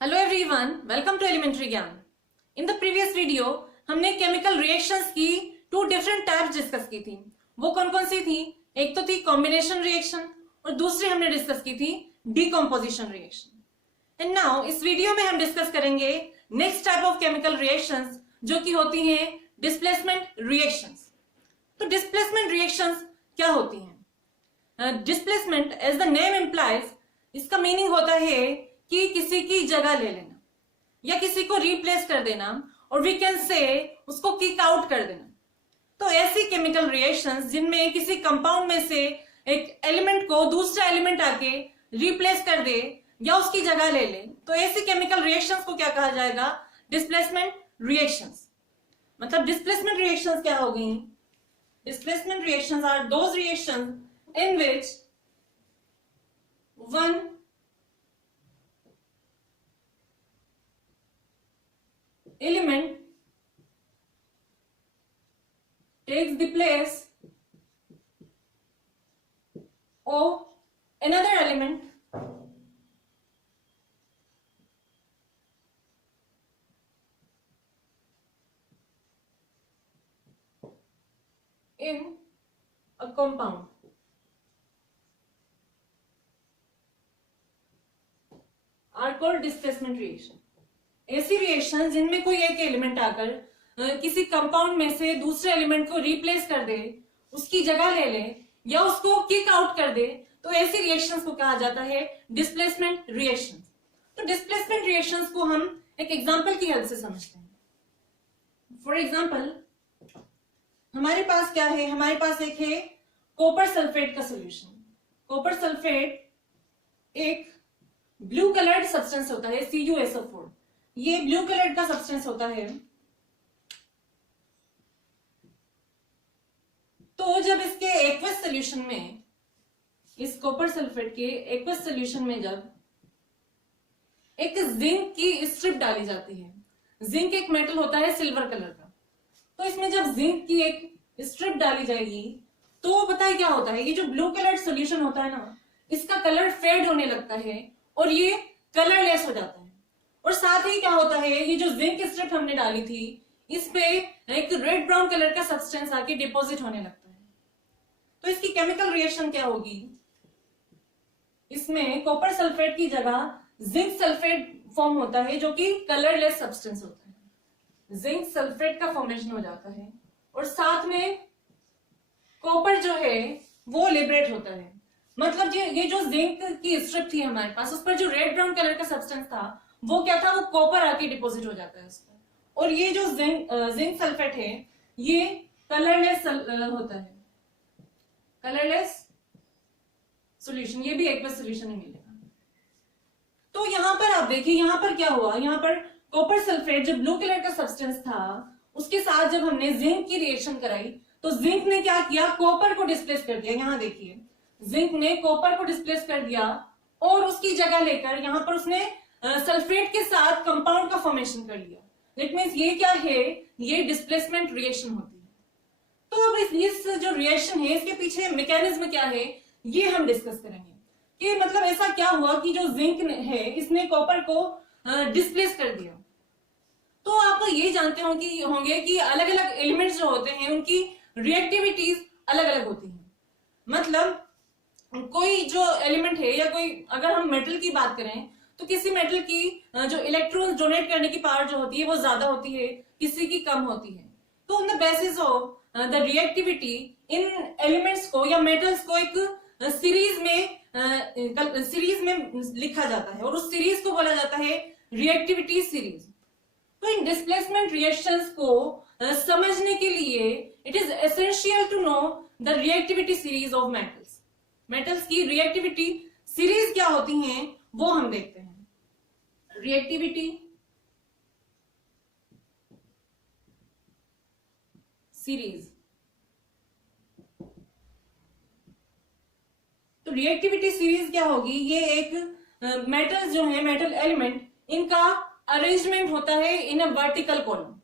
Hello everyone, welcome to elementary Gyan. In the previous video हमने chemical reactions की two different types discuss की थी। वो कौन कौन सी थी? एक तो थी कॉम्बिनेशन रिएक्शन और दूसरी हमने डिस्कस की थी डीकॉम्पोजिशन रिएक्शन। एंड नाउ इस वीडियो में हम डिस्कस करेंगे next type of chemical reactions जो कि होती हैं डिस्प्लेसमेंट रिएक्शंस। तो डिस्प्लेसमेंट रिएक्शंस क्या होती हैं? Displacement as the name implies, इसका मीनिंग होता है कि किसी की जगह ले लेना या किसी को रिप्लेस कर देना, और वी कैन से उसको किक आउट कर देना। तो ऐसी केमिकल रिएक्शंस जिनमें किसी कंपाउंड में से एक एलिमेंट को दूसरा एलिमेंट आके रिप्लेस कर दे या उसकी जगह ले ले, तो ऐसी केमिकल रिएक्शंस को क्या कहा जाएगा? Displacement reactions. मतलब डिस्प्लेसमेंट रिएक्शंस क्या हो गई? Displacement reactions are those reactions in which one element takes the place of another element in a compound. Are called displacement reaction. ऐसी रिएक्शन जिनमें कोई एक एलिमेंट आकर किसी कंपाउंड में से दूसरे एलिमेंट को रिप्लेस कर दे, उसकी जगह ले ले या उसको किक आउट कर दे, तो ऐसी रिएक्शंस को कहा जाता है डिस्प्लेसमेंट रिएक्शंस। तो डिस्प्लेसमेंट रिएक्शंस को हम एक एग्जांपल की हेल्प से समझते हैं। फॉर एग्जांपल हमारे पास क्या है? हमारे पास एक है कॉपर सल्फेट का सोल्यूशन। कॉपर सल्फेट एक ब्लू कलर्ड सब्सटेंस होता है, CuSO4। ये ब्लू कलर का सब्सटेंस होता है। तो जब इसके एक्वस सोल्यूशन में, इस कॉपर सल्फेट के एक्वस सोल्यूशन में जब एक जिंक की स्ट्रिप डाली जाती है, जिंक एक मेटल होता है सिल्वर कलर का, तो इसमें जब जिंक की एक स्ट्रिप डाली जाएगी तो पता है क्या होता है? ये जो ब्लू कलर सोल्यूशन होता है ना, इसका कलर फेड होने लगता है और ये कलरलेस हो जाता है। और साथ ही क्या होता है? ये जो जिंक स्ट्रिप हमने डाली थी, इस पे एक रेड ब्राउन कलर का सब्सटेंस आके डिपॉजिट होने लगता है। तो इसकी केमिकल रिएक्शन क्या होगी? इसमें कॉपर सल्फेट की जगह जिंक सल्फेट फॉर्म होता है जो कि कलरलेस सब्सटेंस होता है। जिंक सल्फेट का फॉर्मेशन हो जाता है और साथ में कॉपर जो है वो लिबरेट होता है। मतलब ये जो जिंक की स्ट्रिप थी हमारे पास, उस पर जो रेड ब्राउन कलर का सब्सटेंस था वो क्या था? वो कॉपर आके डिपॉजिट हो जाता है उस पर। और ये जो जिंक सल्फेट है ये कलरलेस होता है, कलरलेस सॉल्यूशन। ये भी एक्वस सॉल्यूशन ही मिलेगा। तो यहां पर आप देखिए, यहां पर क्या हुआ? यहां पर कॉपर सल्फेट जो ब्लू कलर का सब्सटेंस था, उसके साथ जब हमने जिंक की रिएक्शन कराई तो जिंक ने क्या किया? कॉपर को डिस्प्लेस कर दिया। यहां देखिए, जिंक ने कॉपर को डिस्प्लेस कर दिया और उसकी जगह लेकर यहां पर उसने सल्फेट के साथ कंपाउंड का फॉर्मेशन कर लिया। दैट मींस ये क्या है? ये डिस्प्लेसमेंट रिएक्शन होती है। तो अब इस जो रिएक्शन है इसके पीछे मैकेनिज्म क्या है ये हम डिस्कस करेंगे कि मतलब ऐसा क्या हुआ कि जो जिंक है इसने कॉपर को डिस्प्लेस कर दिया। तो आप ये जानते होंगे कि अलग अलग एलिमेंट्स जो होते हैं उनकी रिएक्टिविटीज अलग अलग होती हैं। मतलब कोई जो एलिमेंट है या कोई, अगर हम मेटल की बात करें तो किसी मेटल की जो इलेक्ट्रॉन डोनेट करने की पावर जो होती है वो ज्यादा होती है, किसी की कम होती है। तो on the basis of the reactivity in elements को या मेटल्स को एक सीरीज में लिखा जाता है और उस सीरीज को बोला जाता है रिएक्टिविटी सीरीज। तो इन डिस्प्लेसमेंट रिएक्शंस को समझने के लिए it is essential to know the reactivity series of metals. Metals की रिएक्टिविटी सीरीज क्या होती हैं वो हम देखते हैं। Reactivity series. तो रिएक्टिविटी सीरीज क्या होगी? ये एक मेटल्स जो है, मेटल एलिमेंट, इनका अरेंजमेंट होता है in a vertical column.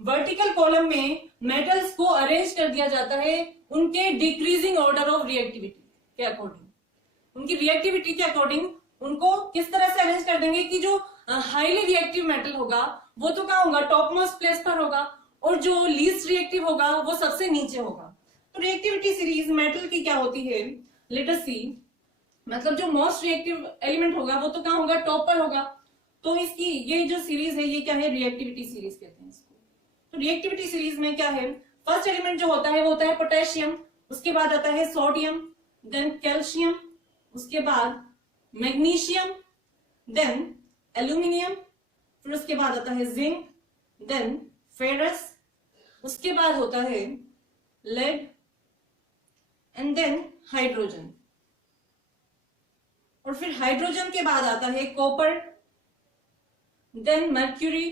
Vertical column में मेटल्स को अरेंज कर दिया जाता है उनके डिक्रीजिंग ऑर्डर ऑफ रिएक्टिविटी के अकॉर्डिंग। उनकी रिएक्टिविटी के अकॉर्डिंग उनको किस तरह से अरेंज कर देंगे कि जो हाईली रिएक्टिव मेटल होगा वो तो क्या होगा, टॉप मोस्ट प्लेस पर होगा, और जो लीस्ट रिएक्टिव होगा वो सबसे नीचे होगा। तो रिएक्टिविटी सीरीज मेटल की क्या होती है, लेट अस सी, मतलब जो मोस्ट रिएक्टिव एलिमेंट होगा वो तो क्या होगा, टॉप पर होगा। तो इसकी ये जो सीरीज है ये क्या है, रिएक्टिविटी सीरीज कहते हैं इसको। तो रिएक्टिविटी सीरीज में क्या है, फर्स्ट एलिमेंट जो होता है वो होता है पोटेशियम, उसके बाद आता है सोडियम, देन कैल्शियम, उसके बाद मैग्नीशियम, देन एल्यूमिनियम, फिर उसके बाद आता है जिंक, देन फेरस, उसके बाद होता है लेड, एंड देन हाइड्रोजन, और फिर हाइड्रोजन के बाद आता है copper, then mercury,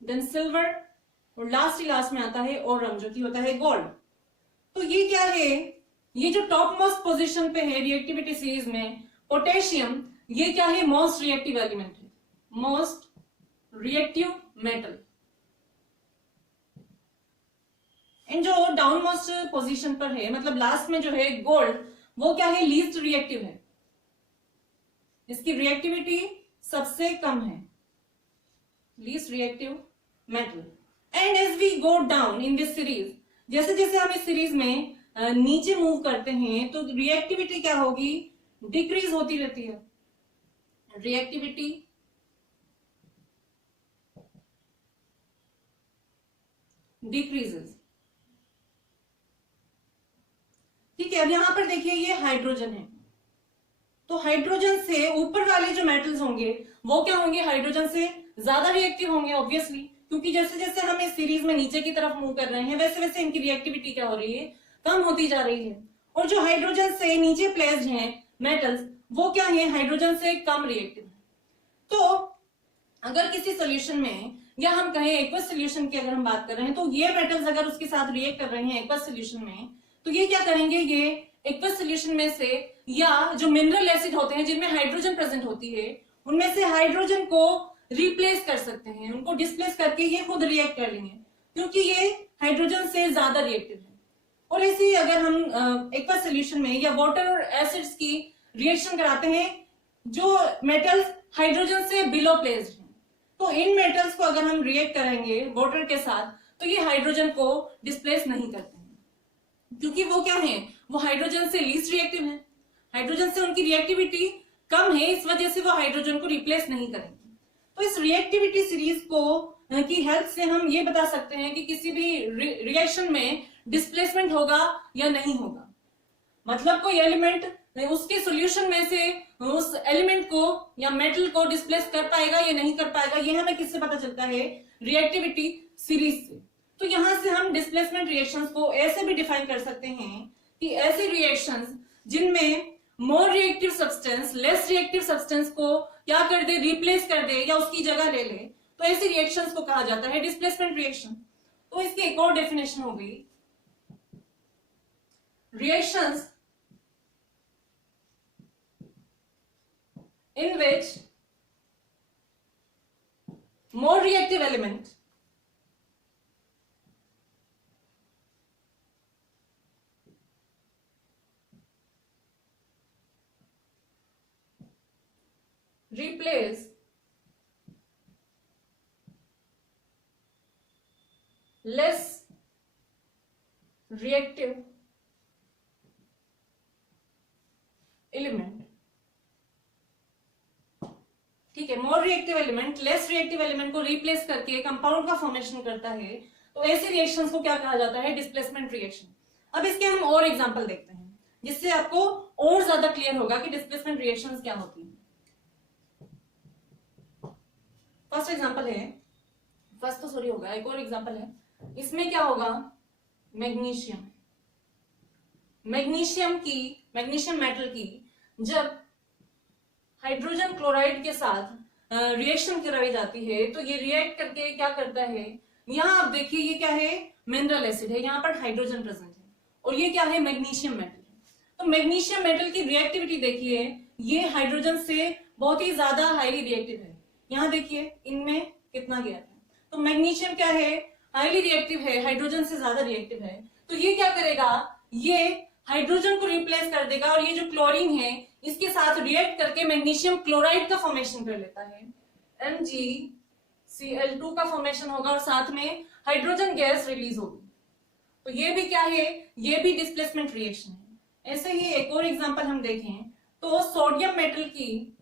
then silver, और लास्ट में आता है ओरम जो कि होता है गोल्ड। तो ये क्या है, ये जो टॉप मोस्ट पोजीशन पे है रिएक्टिविटी सीरीज में पोटेशियम, ये क्या है, मोस्ट रिएक्टिव एलिमेंट है, मोस्ट रिएक्टिव मेटल। एंड जो डाउन मोस्ट पोजीशन पर है, मतलब लास्ट में जो है गोल्ड, वो क्या है, लीस्ट रिएक्टिव है, इसकी रिएक्टिविटी सबसे कम है, least reactive metal. And as we go down in this series, जैसे जैसे हम इस सीरीज में नीचे मूव करते हैं तो रिएक्टिविटी क्या होगी, डिक्रीज होती रहती है, रिएक्टिविटी डिक्रीजेस। ठीक है, अब यहां पर देखिए ये हाइड्रोजन है, तो हाइड्रोजन से ऊपर वाले जो मेटल्स होंगे वो क्या होंगे, हाइड्रोजन से ज्यादा रिएक्टिव होंगे ऑब्वियसली, क्योंकि जैसे जैसे हम इस सीरीज में नीचे की तरफ मूव कर रहे हैं वैसे वैसे इनकी रिएक्टिविटी क्या हो रही है, कम होती जा रही है। और जो हाइड्रोजन से नीचे प्लेस्ड हैं मेटल्स, वो क्या है, हाइड्रोजन से कम रिएक्टिव है। तो अगर किसी सोल्यूशन में, या हम कहें एक्वस सोल्यूशन की अगर हम बात कर रहे हैं, तो ये मेटल्स अगर उसके साथ रिएक्ट कर रहे हैं एक्वस सोल्यूशन में, तो ये क्या करेंगे, ये एक्वस सोल्यूशन में से, या जो मिनरल एसिड होते हैं जिनमें हाइड्रोजन प्रेजेंट होती है, उनमें से हाइड्रोजन को रिप्लेस कर सकते हैं, उनको डिस्प्लेस करके ये खुद रिएक्ट कर लेंगे, क्योंकि ये हाइड्रोजन से ज्यादा रिएक्टिव है। और इसी अगर हम एक्वस सोल्यूशन में या वाटर और एसिड्स की रिएक्शन कराते हैं जो मेटल्स हाइड्रोजन से बिलो प्लेस्ड हैं, तो इन मेटल्स को अगर हम रिएक्ट करेंगे वाटर के साथ तो ये हाइड्रोजन को डिस्प्लेस नहीं करते हैं, क्योंकि वो क्या है, वो हाइड्रोजन से लीस्ट रिएक्टिव है, हाइड्रोजन से उनकी रिएक्टिविटी कम है, इस वजह से वो हाइड्रोजन को रिप्लेस नहीं करेंगे। तो इस रिएक्टिविटी सीरीज को की हेल्प से हम ये बता सकते हैं कि किसी भी रिएक्शन में डिस्प्लेसमेंट होगा या नहीं होगा, मतलब कोई एलिमेंट उसके सॉल्यूशन में से उस एलिमेंट को या मेटल को डिस्प्लेस कर पाएगा या नहीं कर पाएगा, ये हमें किससे पता चलता है, रिएक्टिविटी सीरीज से। तो यहां से हम डिस्प्लेसमेंट रिएक्शंस को ऐसे भी डिफाइन कर सकते हैं कि ऐसे रिएक्शंस जिनमें more reactive substance less reactive substance को क्या कर दे, रिप्लेस कर दे या उसकी जगह ले ले, तो ऐसी रिएक्शंस को कहा जाता है डिस्प्लेसमेंट रिएक्शन। तो इसकी एक और डेफिनेशन हो गई, reactions in which more reactive element replace less reactive element। ठीक है, more reactive element less reactive element को रिप्लेस करके कंपाउंड का फॉर्मेशन करता है, तो ऐसे रिएक्शंस को क्या कहा जाता है, डिस्प्लेसमेंट रिएक्शन। अब इसके हम और एग्जांपल देखते हैं जिससे आपको और ज्यादा क्लियर होगा कि डिस्प्लेसमेंट रिएक्शंस क्या होती हैं। फर्स्ट एग्जांपल है, फर्स्ट तो सॉरी होगा, एक और एग्जांपल है, इसमें क्या होगा, मैग्नीशियम, मैग्नीशियम मेटल की जब हाइड्रोजन क्लोराइड के साथ रिएक्शन कराई जाती है तो ये रिएक्ट करके क्या करता है, यहाँ आप देखिए ये क्या है, मिनरल एसिड है, यहाँ पर हाइड्रोजन प्रेजेंट है, और ये क्या है, मैग्नीशियम मेटल है। तो मैग्नीशियम मेटल की रिएक्टिविटी देखिए, ये हाइड्रोजन से बहुत ही ज्यादा हाईली रिएक्टिव है, यहाँ देखिए इनमें कितना गैप है। तो मैग्नीशियम क्या है, हाईली रिएक्टिव है, हाइड्रोजन से ज्यादा रिएक्टिव है, तो ये क्या करेगा, ये हाइड्रोजन को रिप्लेस कर देगा, और ये जो क्लोरीन है इसके साथ रिएक्ट करके मैग्नीशियम क्लोराइड का फॉर्मेशन कर लेता है, MgCl2 का फॉर्मेशन होगा और साथ में हाइड्रोजन गैस रिलीज होगी। तो ये भी क्या है, ये भी डिस्प्लेसमेंट रिएक्शन है। ऐसे ही एक और एग्जांपल हम देखें तो सोडियम मेटल की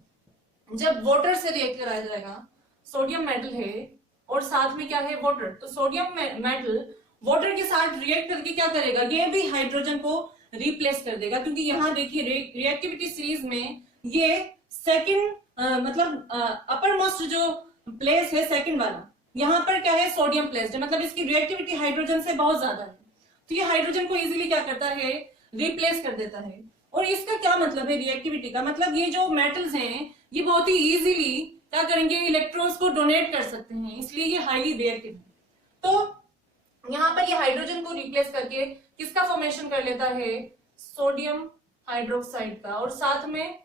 जब वाटर से रिएक्ट कराया जाएगा, सोडियम मेटल है और साथ में क्या है, वाटर, तो सोडियम मेटल वाटर के साथ रिएक्ट करके क्या करेगा, ये भी हाइड्रोजन को रिप्लेस कर देगा, क्योंकि यहाँ देखिए रिएक्टिविटी सीरीज में ये सेकंड मतलब अपर मोस्ट जो प्लेस है सेकंड वाला, यहाँ पर क्या है, सोडियम प्लेस्ड है, मतलब इसकी रिएक्टिविटी हाइड्रोजन से बहुत ज्यादा है। तो ये हाइड्रोजन को इजीली क्या करता है, रिप्लेस कर देता है। और इसका क्या मतलब है रिएक्टिविटी का, मतलब ये जो मेटल्स हैं ये बहुत ही इजीली क्या करेंगे, इलेक्ट्रॉन्स को डोनेट कर सकते हैं, इसलिए ये हाईली रिएक्टिव है। तो यहाँ पर ये हाइड्रोजन को रिप्लेस करके किसका फॉर्मेशन कर लेता है, सोडियम हाइड्रोक्साइड का, और साथ में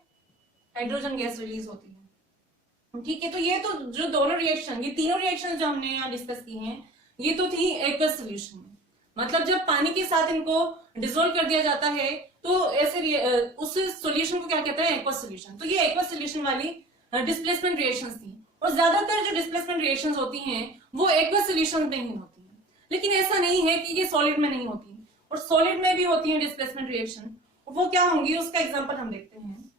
हाइड्रोजन गैस रिलीज होती है। ठीक है, तो ये तो जो दोनों रिएक्शन, ये तीनों रिएक्शन जो हमने यहाँ डिस्कस की हैं, ये तो थी एक्वस सोल्यूशन में, मतलब जब पानी के साथ इनको डिसोल्व कर दिया जाता है तो ऐसे उस सॉल्यूशन को क्या कहते हैं, एक्वस सॉल्यूशन। तो ये एक्वस सॉल्यूशन वाली डिस्प्लेसमेंट रिएक्शंस थी, और ज्यादातर जो डिस्प्लेसमेंट रिएक्शंस होती हैं वो एक्वस सॉल्यूशन में ही होती हैं। लेकिन ऐसा नहीं है कि ये सॉलिड में नहीं होती, और सॉलिड में भी होती है डिस्प्लेसमेंट रिएक्शन। वो क्या होंगी उसका एग्जांपल हम देखते हैं।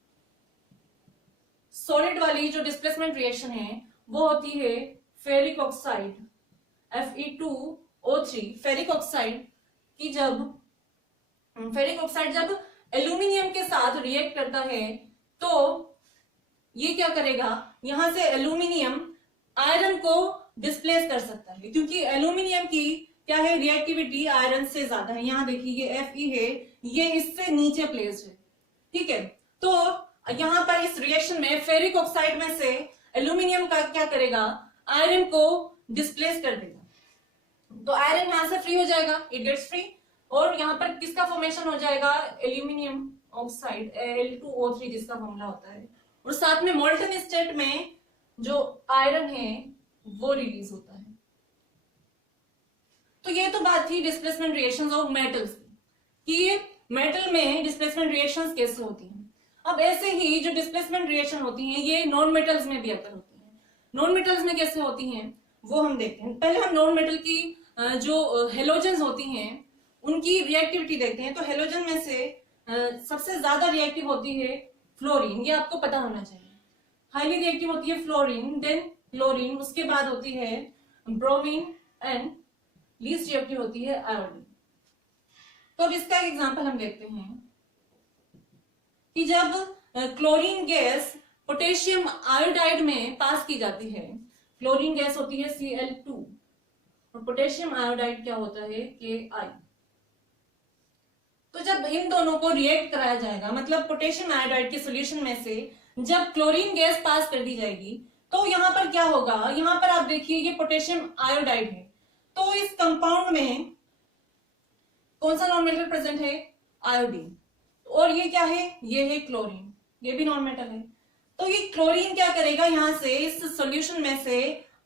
सॉलिड वाली जो डिस्प्लेसमेंट रिएक्शन है वो होती है ferric oxide Fe2O3, ferric oxide की फेरिक ऑक्साइड जब एल्यूमिनियम के साथ रिएक्ट करता है तो ये क्या करेगा, यहां से एल्यूमिनियम आयरन को डिस्प्लेस कर सकता है, क्योंकि एल्यूमिनियम की क्या है, रिएक्टिविटी आयरन से ज्यादा है। यहाँ देखिए ये Fe है, ये इससे नीचे प्लेस्ड है। ठीक है, तो यहाँ पर इस रिएक्शन में फेरिक ऑक्साइड में से एल्यूमिनियम का क्या करेगा, आयरन को डिस्प्लेस कर देगा, तो आयरन यहां से फ्री हो जाएगा, इट गेट्स फ्री, और यहाँ पर किसका फॉर्मेशन हो जाएगा, एल्यूमिनियम ऑक्साइड Al2O3 जिसका फॉर्मूला होता है, और साथ में मोल्टन स्टेट में जो आयरन है वो रिलीज होता है। तो ये तो बात थी डिस्प्लेसमेंट रिएक्शंस ऑफ मेटल्स की, कि मेटल में डिस्प्लेसमेंट रिएक्शंस कैसे होती हैं। अब ऐसे ही जो डिस्प्लेसमेंट रिएक्शन होती हैं ये नॉन मेटल्स में भी अगर होती हैं। नॉन मेटल्स में कैसे होती हैं वो हम देखते हैं। पहले हम नॉन मेटल की जो हेलोजन्स होती हैं उनकी रिएक्टिविटी देखते हैं। तो हेलोजन में से सबसे ज्यादा रिएक्टिव होती है फ्लोरीन, ये आपको पता होना चाहिए। हाईली रिएक्टिव होती है फ्लोरीन, देन क्लोरीन, उसके बाद होती है ब्रोमीन, एंड लीस्ट रिएक्टिव होती है आयोडीन। तो अब इसका एक एग्जांपल हम देखते हैं कि जब क्लोरीन गैस पोटेशियम आयोडाइड में पास की जाती है, क्लोरीन गैस होती है Cl2 और पोटेशियम आयोडाइड क्या होता है Ki। तो जब इन दोनों को रिएक्ट कराया जाएगा, मतलब पोटेशियम आयोडाइड के सॉल्यूशन में से जब क्लोरीन गैस पास कर दी जाएगी, तो यहां पर क्या होगा, यहां पर आप देखिए ये पोटेशियम आयोडाइड है, तो इस कंपाउंड में कौन सा नॉन मेटल प्रेजेंट है, आयोडीन, और ये क्या है, ये है क्लोरीन, ये भी नॉन मेटल है। तो ये क्लोरीन क्या करेगा, यहां से इस सॉल्यूशन में से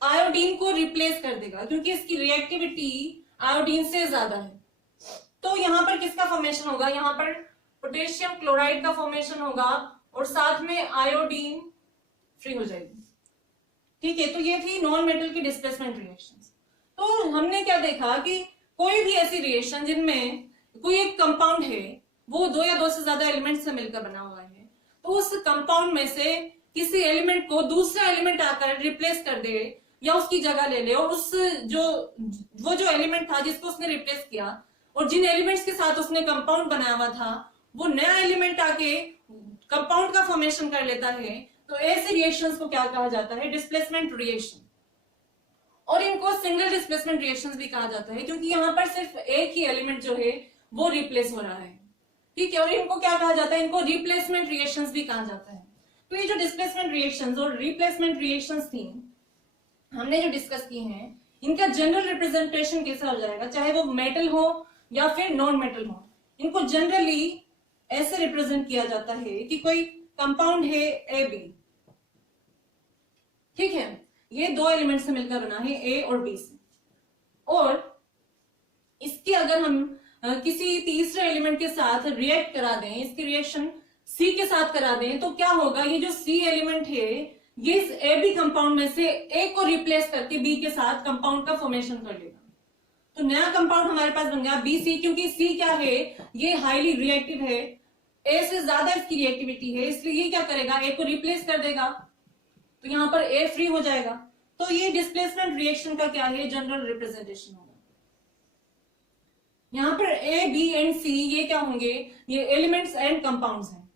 आयोडीन को रिप्लेस कर देगा, क्योंकि इसकी रिएक्टिविटी आयोडीन से ज्यादा है। तो यहां पर किसका फॉर्मेशन होगा, यहां पर पोटेशियम क्लोराइड का फॉर्मेशन होगा और साथ में आयोडीन फ्री हो जाएगी। ठीक है, तो ये थी नॉन मेटल की डिस्प्लेसमेंट रिएक्शंस। तो हमने क्या देखा कि कोई भी ऐसी रिएक्शन जिनमें कोई एक कंपाउंड है वो दो या दो से ज्यादा एलिमेंट से मिलकर बना हुआ है, तो उस कंपाउंड में से किसी एलिमेंट को दूसरा एलिमेंट आकर रिप्लेस कर दे या उसकी जगह ले ले, और उस जो एलिमेंट था जिसको उसने रिप्लेस किया और जिन एलिमेंट्स के साथ उसने कंपाउंड बनाया हुआ था वो नया एलिमेंट आके कंपाउंड का फॉर्मेशन कर लेता है, तो ऐसे रिएक्शंस को क्या कहा जाता है, डिस्प्लेसमेंट रिएक्शन। और इनको सिंगल डिस्प्लेसमेंट रिएक्शंस भी कहा जाता है, क्योंकि यहाँ पर सिर्फ एक ही एलिमेंट जो है वो रिप्लेस हो रहा है। ठीक है, और इनको क्या कहा जाता है, इनको रिप्लेसमेंट रिएक्शंस भी कहा जाता है। तो ये जो डिस्प्लेसमेंट रिएक्शंस और रिप्लेसमेंट रिएक्शंस थी हमने जो डिस्कस की हैं, इनका जनरल रिप्रेजेंटेशन कैसा हो जाएगा, चाहे वो मेटल हो या फिर नॉन मेटल हो, इनको जनरली ऐसे रिप्रेजेंट किया जाता है कि कोई कंपाउंड है AB, ठीक है, ये दो एलिमेंट से मिलकर बना है A और B से, और इसके अगर हम किसी तीसरे एलिमेंट के साथ रिएक्ट करा दें, इसकी रिएक्शन सी के साथ करा दें तो क्या होगा, ये जो सी एलिमेंट है ये इस ए बी कंपाउंड में से ए को रिप्लेस करके बी के साथ कंपाउंड का फॉर्मेशन कर लेगा। तो नया कंपाउंड हमारे पास बन गया बी सी, क्योंकि सी क्या है, ये हाईली रिएक्टिव है, ए से ज्यादा इसकी रिएक्टिविटी है, इसलिए ये क्या करेगा, ए को रिप्लेस कर देगा, तो यहां पर ए फ्री हो जाएगा। तो ये डिस्प्लेसमेंट रिएक्शन का क्या है, जनरल रिप्रेजेंटेशन होगा। यहां पर ए बी एंड सी ये क्या होंगे, ये एलिमेंट्स एंड कंपाउंड्स हैं।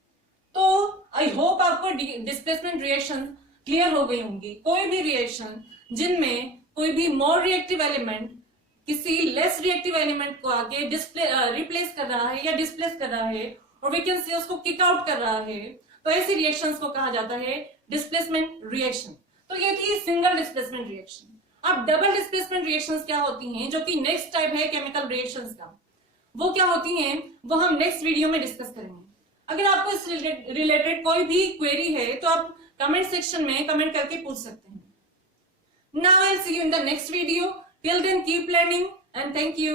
तो आई होप आपको डिस्प्लेसमेंट रिएक्शन क्लियर हो गई होंगी। कोई भी रिएक्शन जिनमें कोई भी मोर रिएक्टिव एलिमेंट किसी लेस रिएक्टिव एलिमेंट को आके रिप्लेस कर रहा है या डिस्प्लेस कर रहा है और वी कैन से उसको किक आउट कर रहा है, तो ऐसी रिएक्शंस को कहा जाता है डिस्प्लेसमेंट रिएक्शन। तो ये थी सिंगल डिस्प्लेसमेंट रिएक्शन। अब डबल डिस्प्लेसमेंट रिएक्शंस क्या होती हैं, जो कि नेक्स्ट टाइप है केमिकल रिएक्शंस का, वो क्या होती हैं वो हम नेक्स्ट वीडियो में डिस्कस करेंगे। अगर आपको इस रिलेटेड कोई भी क्वेरी है तो आप कमेंट सेक्शन में कमेंट करके पूछ सकते हैं। Now I'll see you in the next video. Till then, keep learning and thank you.